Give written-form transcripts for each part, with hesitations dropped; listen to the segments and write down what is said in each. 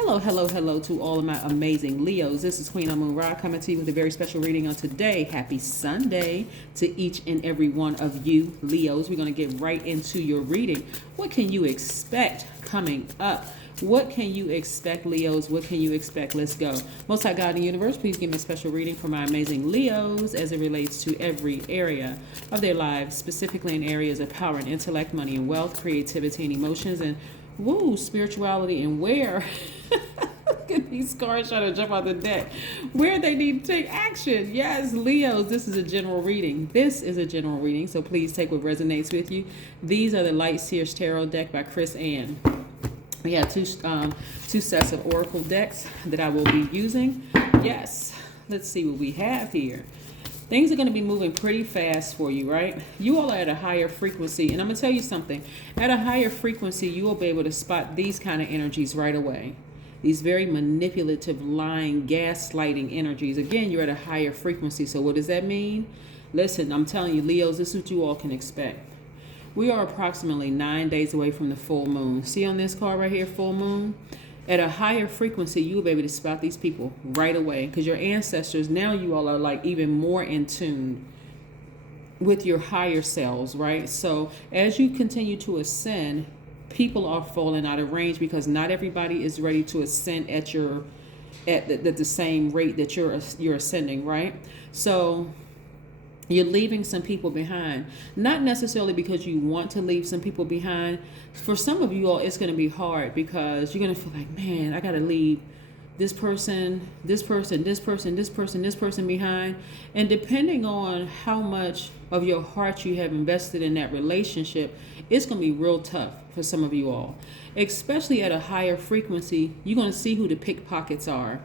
Hello, hello, hello to all of my amazing Leos. This is Queen Amun Ra coming to you with a very special reading on today. Happy Sunday to each and every one of you Leos. We're going to get right into your reading. What can you expect coming up? What can you expect, Leos? What can you expect? Let's go. Most High God in the universe, please give me a special reading for my amazing Leos as it relates to every area of their lives, specifically in areas of power and intellect, money and wealth, creativity and emotions, and spirituality, and where look at these cards trying to jump out the deck, where they need to take action. Yes, Leos, this is a general reading. So please take what resonates with you. These are the Light Seers Tarot deck by Chris Ann. We have two sets of oracle decks that I will be using. Yes, let's see what we have here. Things are going to be moving pretty fast for you, right? You all are at a higher frequency. And I'm going to tell you something. At a higher frequency, you will be able to spot these kind of energies right away. These very manipulative, lying, gaslighting energies. Again, you're at a higher frequency. So what does that mean? Listen, I'm telling you, Leos, this is what you all can expect. We are approximately 9 days away from the full moon. See on this card right here, full moon? At a higher frequency, you'll be able to spot these people right away because your ancestors, now you all are like even more in tune with your higher selves, right? So as you continue to ascend, people are falling out of range because not everybody is ready to ascend at the same rate that you're ascending, right? So you're leaving some people behind, not necessarily because you want to leave some people behind. For some of you all, it's going to be hard because you're going to feel like, man, I got to leave this person behind. And depending on how much of your heart you have invested in that relationship, it's going to be real tough for some of you all, especially at a higher frequency. You're going to see who the pickpockets are.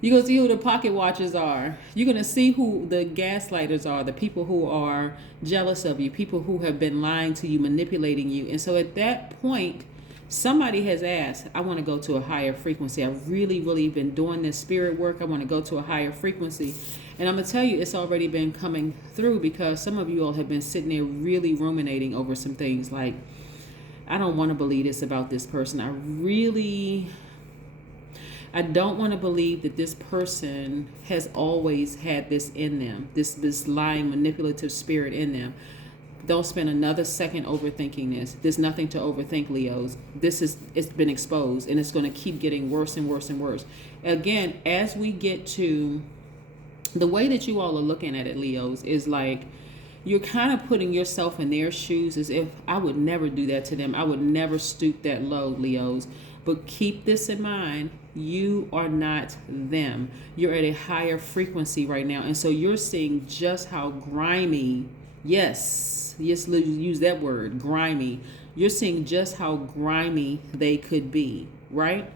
You're going to see who the pocket watchers are. You're going to see who the gaslighters are, the people who are jealous of you, people who have been lying to you, manipulating you. And so at that point, somebody has asked, I want to go to a higher frequency. I've really been doing this spirit work. I want to go to a higher frequency. And I'm going to tell you, it's already been coming through because some of you all have been sitting there really ruminating over some things like, I don't want to believe this about this person. I don't want to believe that this person has always had this in them, this lying, manipulative spirit in them. Don't spend another second overthinking this. There's nothing to overthink, Leos. It's been exposed, and it's going to keep getting worse and worse and worse. Again, as we get to the way that you all are looking at it, Leos, is like you're kind of putting yourself in their shoes as if I would never do that to them. I would never stoop that low, Leos. But keep this in mind. You are not them. You're at a higher frequency right now. And so you're seeing just how grimy, yes, use that word, grimy. You're seeing just how grimy they could be, right?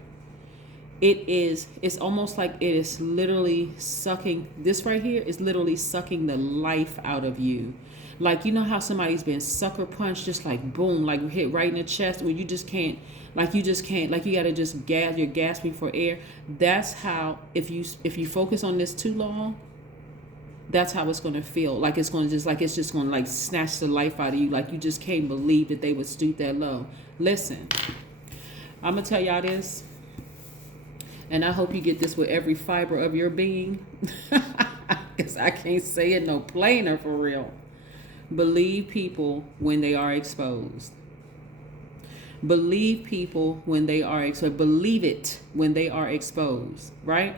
It's almost like it is literally sucking, this right here is literally sucking the life out of you. Like, you know how somebody's been sucker punched, just like boom, like hit right in the chest where you just can't, like you got to just you're gasping for air. That's how, if you focus on this too long, that's how it's going to feel. Like it's just going to like snatch the life out of you. Like you just can't believe that they would stoop that low. Listen, I'm going to tell y'all this, and I hope you get this with every fiber of your being, because I can't say it no plainer for real. Believe people when they are exposed. Believe people when they are exposed. Believe it when they are exposed, right?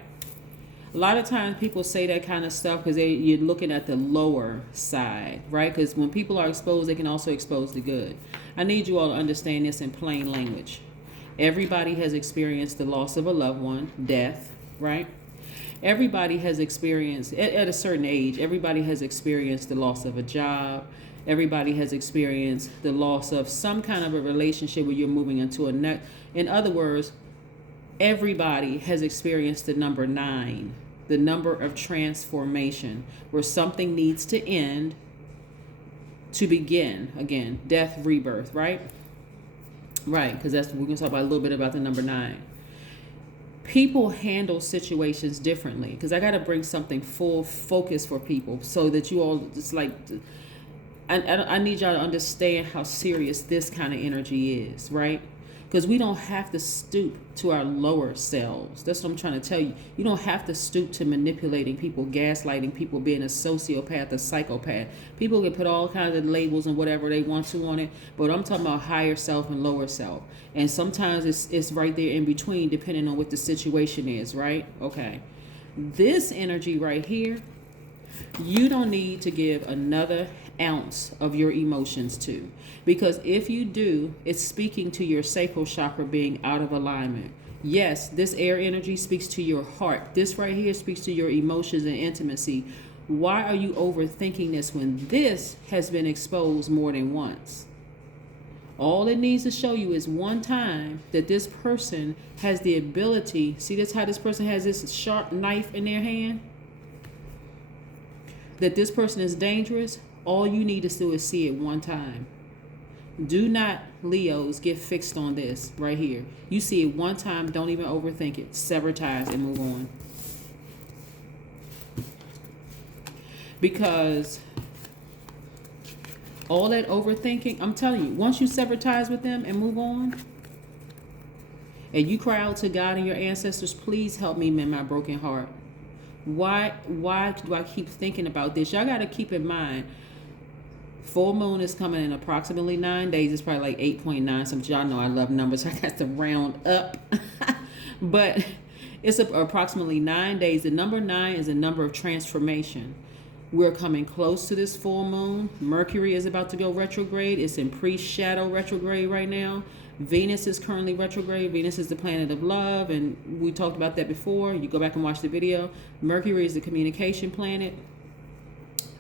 A lot of times people say that kind of stuff because you're looking at the lower side, right? Because when people are exposed, they can also expose the good. I need you all to understand this in plain language. Everybody has experienced the loss of a loved one, death, right? Everybody has experienced, at a certain age, everybody has experienced the loss of a job. Everybody has experienced the loss of some kind of a relationship where you're moving into a next. In other words, everybody has experienced the number 9, the number of transformation, where something needs to end to begin again. Death, rebirth, right? Right, because we're going to talk about a little bit about the number 9. People handle situations differently because I got to bring something full focus for people so that you all just like, I need y'all to understand how serious this kind of energy is, right? Because we don't have to stoop to our lower selves. That's what I'm trying to tell you. You don't have to stoop to manipulating people, gaslighting people, being a sociopath, a psychopath. People can put all kinds of labels and whatever they want to on it, but I'm talking about higher self and lower self. And sometimes it's right there in between, depending on what the situation is, right? Okay. This energy right here, you don't need to give another ounce of your emotions to, because if you do, it's speaking to your sacral chakra being out of alignment. Yes, this air energy speaks to your heart. This right here speaks to your emotions and intimacy. Why are you overthinking this when this has been exposed more than once? All it needs to show you is one time that this person has the ability. See, this how this person has this sharp knife in their hand, that this person is dangerous. All you need to do is see it one time. Do not, Leos, get fixed on this right here. You see it one time, don't even overthink it. Sever ties and move on. Because all that overthinking, I'm telling you, once you sever ties with them and move on, and you cry out to God and your ancestors, please help me mend my broken heart. Why do I keep thinking about this? Y'all got to keep in mind, full moon is coming in approximately 9 days. It's probably like 8.9. Some of y'all know I love numbers. I got to round up. But it's approximately 9 days. The number 9 is a number of transformation. We're coming close to this full moon. Mercury is about to go retrograde. It's in pre-shadow retrograde right now. Venus is currently retrograde. Venus is the planet of love, and we talked about that before. You go back and watch the video. Mercury is the communication planet.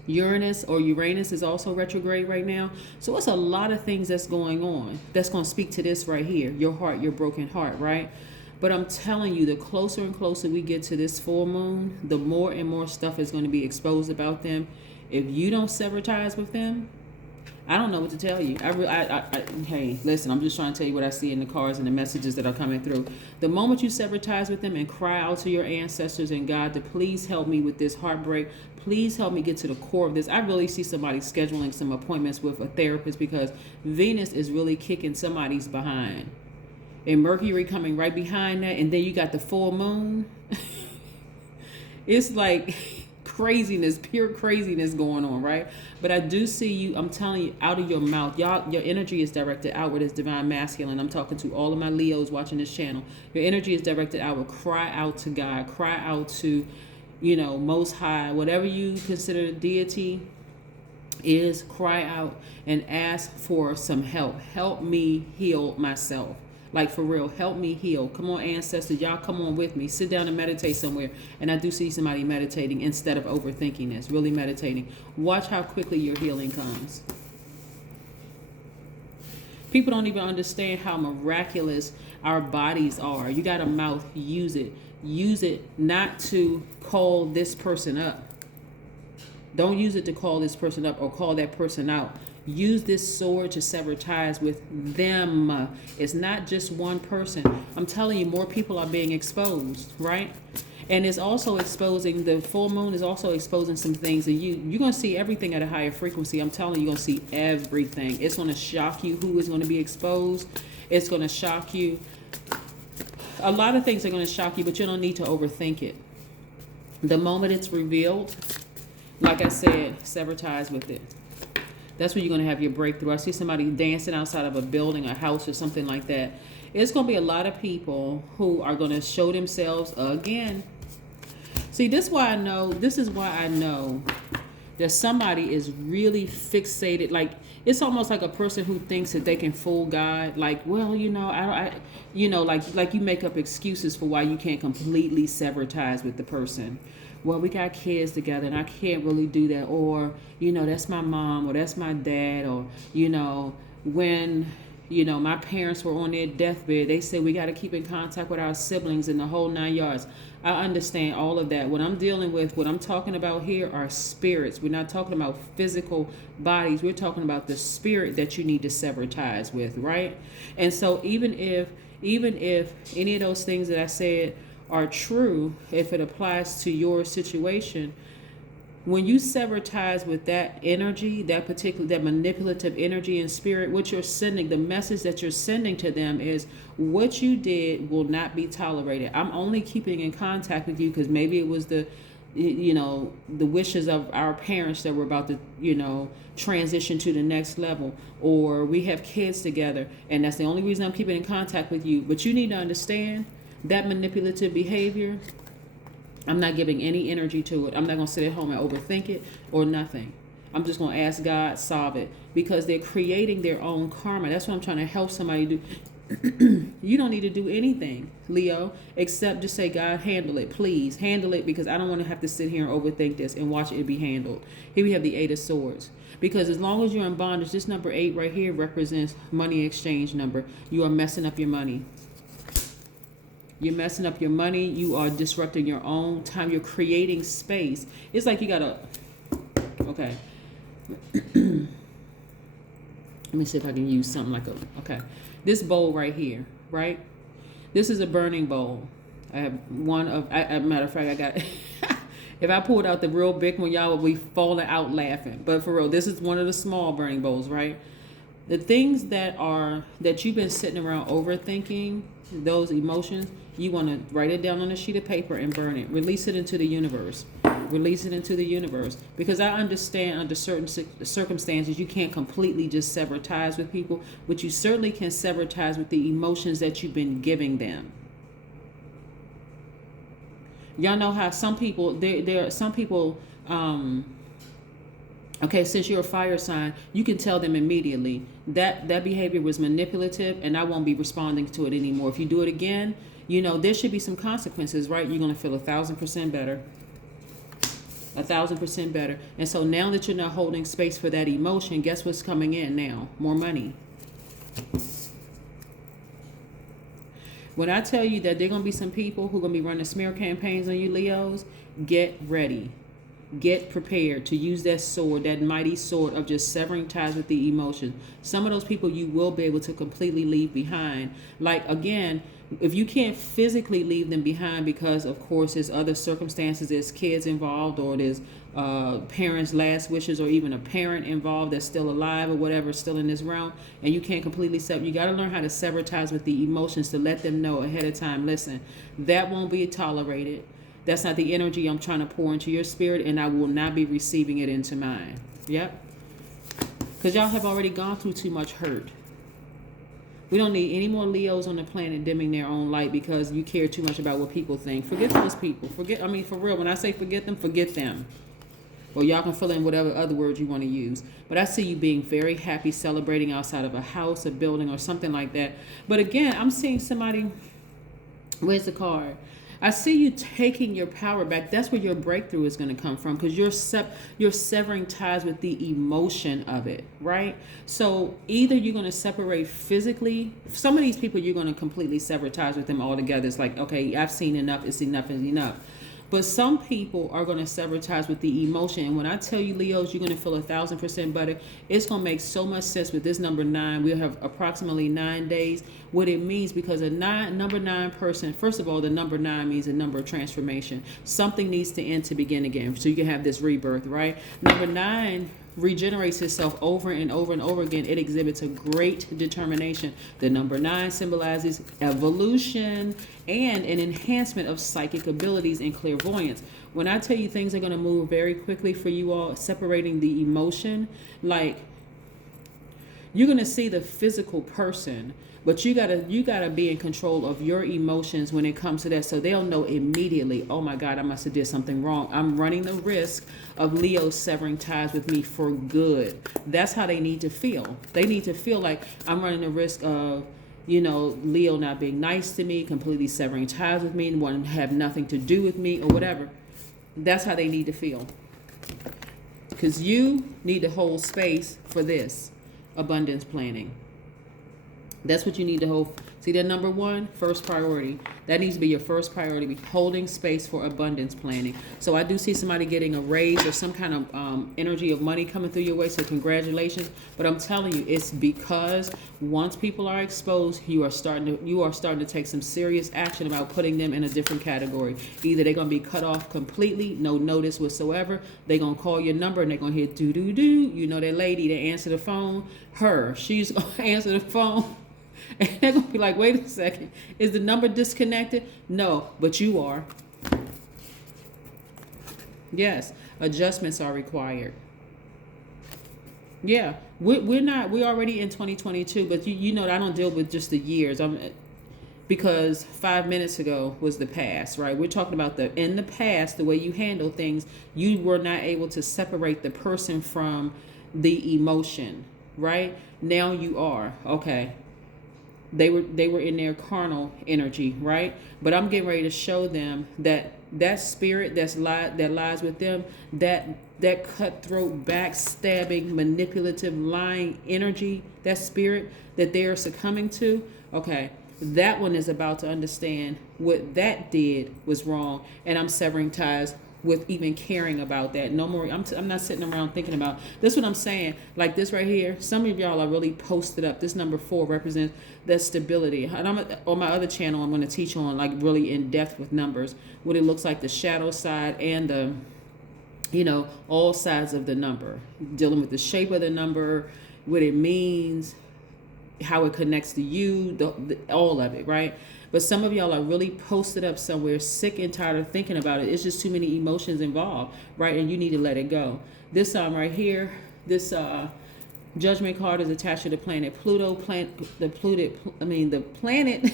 Uranus is also retrograde right now. So it's a lot of things that's going on that's going to speak to this right here, your heart, your broken heart, right? But I'm telling you, the closer and closer we get to this full moon, the more and more stuff is going to be exposed about them. If you don't sever ties with them, I don't know what to tell you. Hey, listen, I'm just trying to tell you what I see in the cards and the messages that are coming through. The moment you sever ties with them and cry out to your ancestors and God to please help me with this heartbreak, please help me get to the core of this. I really see somebody scheduling some appointments with a therapist, because Venus is really kicking somebody's behind. And Mercury coming right behind that, and then you got the full moon. It's like craziness, pure craziness going on, right? But I do see you, I'm telling you, out of your mouth, y'all, your energy is directed outward as divine masculine. I'm talking to all of my Leos watching this channel. Your energy is directed outward. Cry out to God, cry out to, Most High, whatever you consider deity is, cry out and ask for some help. Help me heal myself. Like, for real, help me heal. Come on, ancestors, y'all come on with me. Sit down and meditate somewhere. And I do see somebody meditating instead of overthinking this, really meditating. Watch how quickly your healing comes. People don't even understand how miraculous our bodies are. You got a mouth, use it. Use it not to call this person up. Don't use it to call this person up or call that person out. Use this sword to sever ties with them. It's not just one person. I'm telling you, more people are being exposed, right? And it's also exposing, the full moon is also exposing some things. And you're going to see everything at a higher frequency. I'm telling you, you're going to see everything. It's going to shock you who is going to be exposed. It's going to shock you. A lot of things are going to shock you, but you don't need to overthink it. The moment it's revealed, like I said, sever ties with it. That's when you're going to have your breakthrough. I see somebody dancing outside of a building, a house, or something like that. It's going to be a lot of people who are going to show themselves again. See, this is why I know that somebody is really fixated. Like, it's almost like a person who thinks that they can fool God. Like, well, like you make up excuses for why you can't completely sever ties with the person. Well, we got kids together and I can't really do that. Or, that's my mom or that's my dad. Or, when, my parents were on their deathbed, they said we got to keep in contact with our siblings in the whole 9 yards. I understand all of that. What I'm talking about here are spirits. We're not talking about physical bodies. We're talking about the spirit that you need to sever ties with, right? And so even if any of those things that I said are true, if it applies to your situation, When you sever ties with that energy, that manipulative energy and spirit, what you're sending, the message that you're sending to them is what you did will not be tolerated. I'm only keeping in contact with you because maybe it was the wishes of our parents that were about to, transition to the next level, or we have kids together, and that's the only reason I'm keeping in contact with you. But you need to understand that manipulative behavior, I'm not giving any energy to it. I'm not going to sit at home and overthink it or nothing. I'm just going to ask God, solve it, because they're creating their own karma. That's what I'm trying to help somebody do. You don't need to do anything, Leo, except just say, God, handle it. Please handle it, because I don't want to have to sit here and overthink this and watch it be handled. Here we have the 8 of Swords. Because as long as you're in bondage, this number 8 right here represents money exchange number. You are messing up your money. You're messing up your money. You are disrupting your own time. You're creating space. It's like you got to... Okay. Let me see if I can use something like a... Okay. This bowl right here, right? This is a burning bowl. I have one of... As a matter of fact, I got... If I pulled out the real big one, y'all would be falling out laughing. But for real, this is one of the small burning bowls, right? The things that you've been sitting around overthinking, those emotions, you want to write it down on a sheet of paper and burn it. Release it into the universe. Release it into the universe. Because I understand under certain circumstances, you can't completely just sever ties with people, but you certainly can sever ties with the emotions that you've been giving them. Y'all know how some people, there are some people, okay, since you're a fire sign, you can tell them immediately that behavior was manipulative and I won't be responding to it anymore. If you do it again, there should be some consequences, right? You're going to feel 1,000% better. 1,000% better. And so now that you're not holding space for that emotion, guess what's coming in now? More money. When I tell you that there are going to be some people who are going to be running smear campaigns on you, Leos, get ready. Get prepared to use that sword, that mighty sword of just severing ties with the emotions. Some of those people you will be able to completely leave behind. Like, again, if you can't physically leave them behind because, of course, there's other circumstances, there's kids involved, or there's parents' last wishes, or even a parent involved that's still alive or whatever, still in this realm, and you can't completely sever. You got to learn how to sever ties with the emotions to let them know ahead of time, listen, that won't be tolerated. That's not the energy I'm trying to pour into your spirit, and I will not be receiving it into mine. Yep. Because y'all have already gone through too much hurt. We don't need any more Leos on the planet dimming their own light because you care too much about what people think. Forget those people. For real, when I say forget them, forget them. Or y'all can fill in whatever other words you want to use. But I see you being very happy, celebrating outside of a house, a building, or something like that. But again, I'm seeing somebody... Where's the card? I see you taking your power back. That's where your breakthrough is going to come from, because you're severing ties with the emotion of it, right? So either you're going to separate physically. Some of these people, you're going to completely sever ties with them altogether. It's like, okay, I've seen enough. It's enough is enough. But some people are going to sever ties with the emotion. And when I tell you, Leos, you're going to feel 1,000% better. It's going to make so much sense with this number 9. We'll have approximately 9 days. What it means, because number 9 person, first of all, the number 9 means a number of transformation. Something needs to end to begin again. So you can have this rebirth, right? Number 9 regenerates itself over and over and over again. It exhibits a great determination. The number 9 symbolizes evolution and an enhancement of psychic abilities and clairvoyance. When I tell you things are going to move very quickly for you all, separating the emotion, like you're going to see the physical person, but you gotta be in control of your emotions when it comes to that, so they'll know immediately, oh my God, I must have did something wrong. I'm running the risk of Leo severing ties with me for good. That's how they need to feel. They need to feel like I'm running the risk of, Leo not being nice to me, completely severing ties with me, and wanting to have nothing to do with me or whatever. That's how they need to feel. Because you need to hold space for this abundance planning. That's what you need to hold See that number one, first priority. That needs to be your first priority, be holding space for abundance planning. So I do see somebody getting a raise or some kind of energy of money coming through your way, so congratulations. But I'm telling you, it's because once people are exposed, you are starting to take some serious action about putting them in a different category. Either they're going to be cut off completely, no notice whatsoever. They're going to call your number and they're going to hear do-do-do. You know that lady that answered the phone? She's going to answer the phone. And they're going to be like, wait a second, is the number disconnected? No, but you are. Yes, adjustments are required. Yeah, we're already in 2022, but you know I don't deal with just the years. Because 5 minutes ago was the past, right? We're talking about in the past, the way you handle things, you were not able to separate the person from the emotion, right? Now you are. Okay. They were in their carnal energy, right? But I'm getting ready to show them that spirit that lies with them, that cutthroat, backstabbing, manipulative, lying energy, that spirit that they are succumbing to. Okay, that one is about to understand what that did was wrong, and I'm severing ties with even caring about that. No more. I'm not sitting around thinking about this. What I'm saying, like this right here. Some of y'all are really posted up. This number 4 represents that stability. And on my other channel, I'm going to teach on like really in depth with numbers, what it looks like, the shadow side and the, all sides of the number, dealing with the shape of the number, what it means, how it connects to you, all of it, right? But some of y'all are really posted up somewhere, sick and tired of thinking about it. It's just too many emotions involved, right? And you need to let it go. This right here, this judgment card is attached to the planet Pluto. The planet.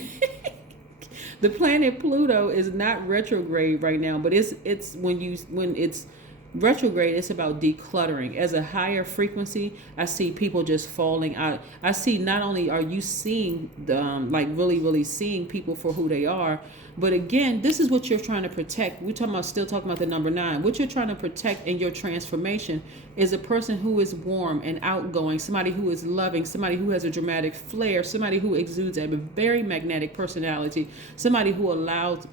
The planet Pluto is not retrograde right now, but it's when it's retrograde, it's about decluttering. As a higher frequency, I see people just falling out. I see not only are you seeing like really seeing people for who they are, but again, this is what you're trying to protect. We're still talking about the number 9. What you're trying to protect in your transformation is a person who is warm and outgoing, somebody who is loving, somebody who has a dramatic flair, somebody who exudes a very magnetic personality, somebody who allows,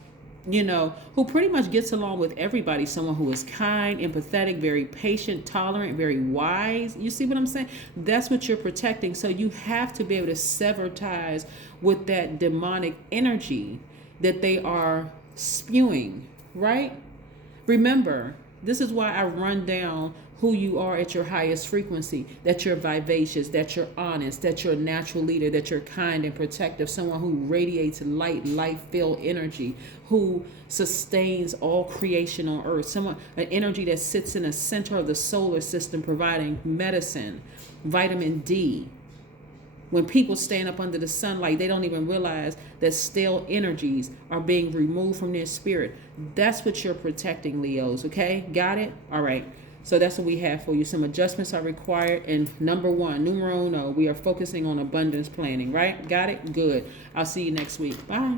who pretty much gets along with everybody, someone who is kind, empathetic, very patient, tolerant, very wise. You see what I'm saying? That's what you're protecting. So you have to be able to sever ties with that demonic energy that they are spewing, right? Remember, this is why I run down who you are at your highest frequency, that you're vivacious, that you're honest, that you're a natural leader, that you're kind and protective, someone who radiates light, life-filled energy, who sustains all creation on earth, an energy that sits in the center of the solar system, providing medicine, vitamin D. When people stand up under the sunlight, they don't even realize that stale energies are being removed from their spirit. That's what you're protecting, Leos, okay? Got it? All right. So that's what we have for you. Some adjustments are required. And number 1, numero uno, we are focusing on abundance planning, right? Got it? Good. I'll see you next week. Bye.